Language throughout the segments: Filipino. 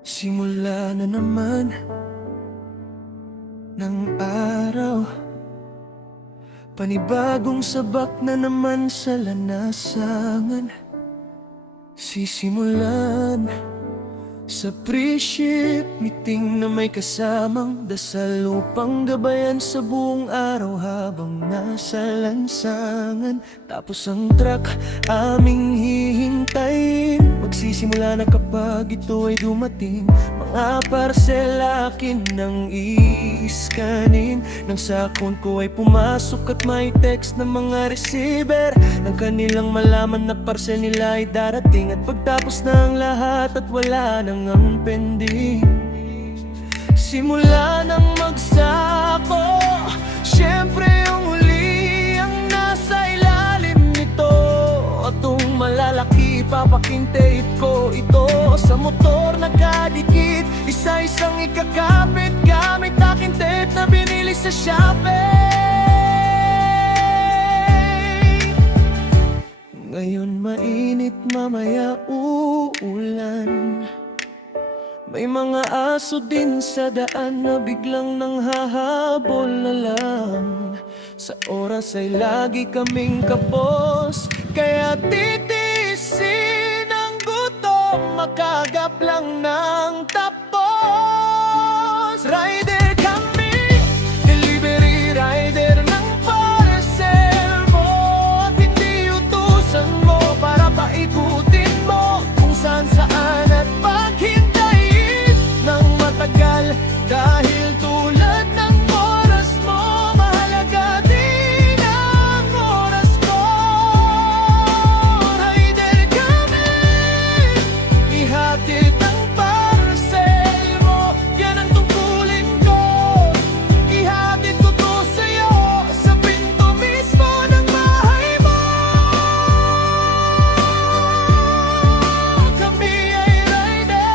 Simula na naman ng araw, panibagong sabak na naman sa lanasangan. Sisimulan sa pre-ship meeting na may kasamang dasal upang gabayan sa buong araw habang nasa lansangan. Tapos ang truck aming hihintayin, magsisimula na kapag ito ay dumating. Mga parcel akin nang i-scanin, nang sakon ko ay pumasok at may text ng mga receiver nang kanilang malaman na parcel nila ay darating. At pagtapos ng lahat at wala nang ang pending, simula nang magsako. Siyempre yung huli ang nasa ilalim nito, atong malalaki papakintay ko ito sa motor na kadikit, isa-isang ikakapit gamit aking tape na binili sa Shopee. Ngayon mainit, mamaya uulan. May mga aso din sa daan na biglang nanghahabol na lang. Sa oras ay lagi kaming kapos, kaya titiisin ang gutom, makagap lang ng tapos. Rider kami, delivery rider ng parcel mo, at hindi utusan mo para paikutin mo kung saan at paghintayin ng matagal. Dahil tulad ng oras mo, mahalaga din ang oras ko. Rider kami, ihatid ang parcel mo, yan ang tungkulin ko. Ihatid ko to sa'yo sa pinto mismo ng bahay mo. Kami ay rider.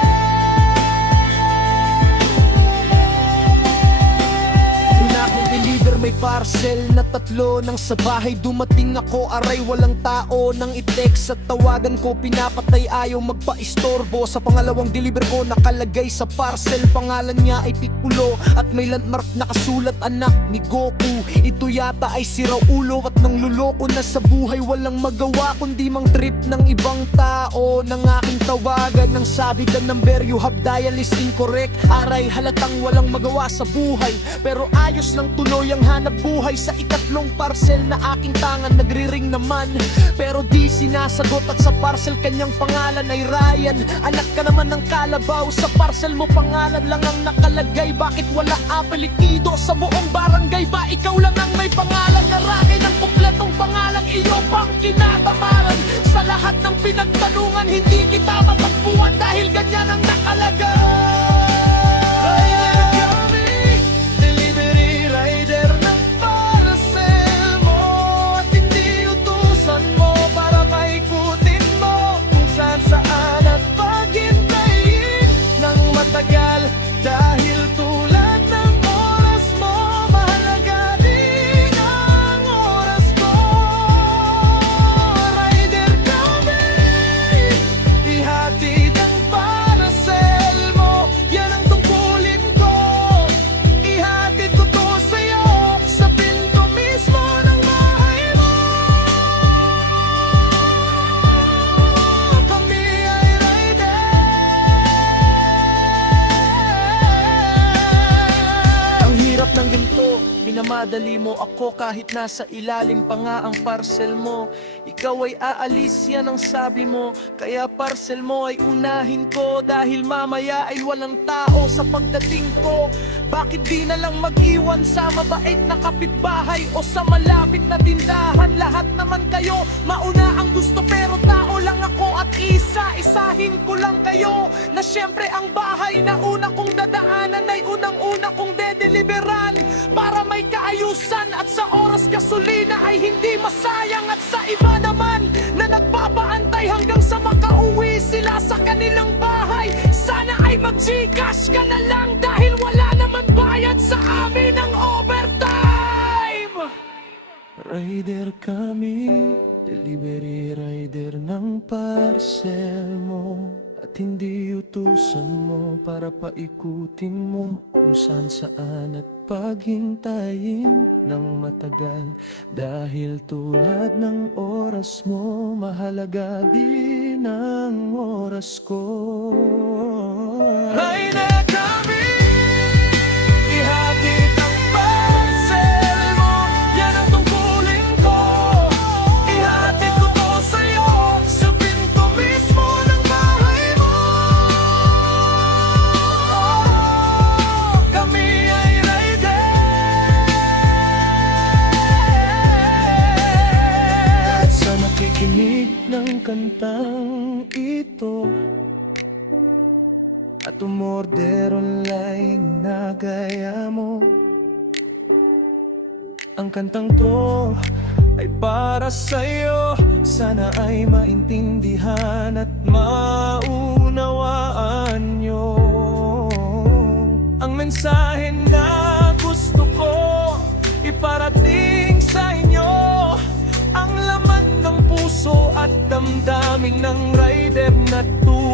Una akong deliver, may parcel na tatlo. Nang sa bahay dumating ako, aray walang tao. Nang i-text at tawagan ko, pinapatay ayaw magpa-istorbo. Sa pangalawang deliver ko, nakalagay sa parcel, pangalan niya ay Piccolo, at may landmark nakasulat, anak ni Goku. Ito yata ay siraw ulo at nang luloko na sa buhay. Walang magawa kundi mang trip ng ibang tao. Nang aking tawagan, nang sabi ka number you have dial is incorrect. Aray halatang walang magawa sa buhay, pero ayos lang tuloy ang hanap buhay. Sa ikatlong parcel na aking tangan, nagri-ring naman, pero di sinasagot. At sa parcel kanyang pangalan ay Ryan. Anak ka naman ng kalabaw, sa parcel mo pangalan lang ang nakalagay. Bakit wala apelyido sa buong barangay? Ba ikaw lang ang may pangalan na Rocky? Ng kumpletong pangalan iyo pang kinatamaran. Sa lahat ng pinagtanungan, hindi kita matagpuan dahil ganyan ang nakalagay. Rider kami, delivery rider ng parcel mo, at hindi utusan mo para paikutin mo kung saan at paghintayin ng matagal. Dahil tulad ng oras mo, mahalaga din ang oras ko. Rider kami, ihatid ang parcel mo, yan ang tungkulin ko. Ihatid ko to sa'yo sa pinto mismo ng bahay mo. Kami ay rider. Ang hirap ng ginto, minamadali mo ako kahit nasa ilalim pa nga ang parcel mo. Ikaw ay aalis, yan ang sabi mo, kaya parcel mo ay unahin ko. Dahil mamaya ay walang tao sa pagdating ko. Bakit di na lang mag-iwan sa mabait na kapitbahay o sa malapit na tindahan? Lahat naman kayo mauna ang gusto, pero tao lang ako at isa-isahin ko lang kayo. Na syempre ang bahay na una kong dadaanan ay unang-una kong dedeliveran, para may kaayusan at sa oras gasolina ay hindi masayang. At sa iba naman na nagpapaantay hanggang sa makauwi sila sa kanilang bahay, sana ay mag-Gcash ka na lang dahil wala naman bayad sa amin ang overtime. Rider kami, delivery rider ng parcel mo, At hindi utusan mo para paikutin mo kung saan saan at paghintayin ng matagal. Dahil tulad ng oras mo, mahalaga din ang oras ko. Ay na kami, ihatid ang parcel mo, yan ang tungkulin ko. Ihatid ko to sa'yo, sa pinto mismo ng bahay mo. Kami ay rider at sa nakikinig ng kantang ito, at umorder online na gaya mo. Ang kantang to ay para sa'yo, sana ay maintindihan at maunawaan nyo ang mensahe na gusto ko iparating sa inyo. Ang laman ng puso at damdamin ng rider na tulad